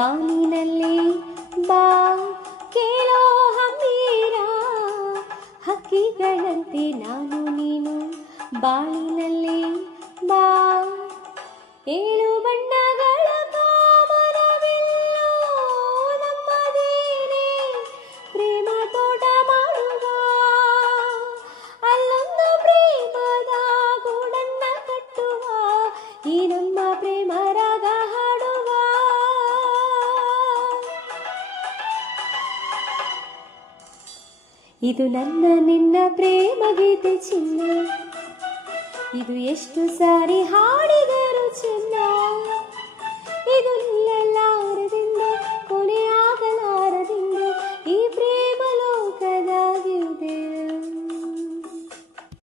ಬಾನಿನಲ್ಲಿ ಬಾ ಕೇಳೋ ಹಮ್ಮೀರ, ಹಕ್ಕಿಗಳಂತೆ ನಾನು ನೀನು ಬಾಳಿನಲ್ಲಿ ಬಾ. ಏಳು ಬಣ್ಣಗಳ ಕಾಮನವೆಲ್ಲೋ ನಮ್ಮದೇನೆ, ಪ್ರೇಮ ತೋಟ ಮಾಡುವ ಅಲ್ಲೊಂದು ಪ್ರೇಮದ ಗೂಡನ್ನ ಕಟ್ಟುವ, ಈ ನಮ್ಮ ಪ್ರೇಮ ರಾಗ ಹಾಡುವ. ಇದು ನನ್ನ ನಿನ್ನ ಪ್ರೇಮ ಗೀತೆ ಚಿನ್ನ, ಇದು ಎಷ್ಟು ಸಾರಿ ಹಾಡಿದೆ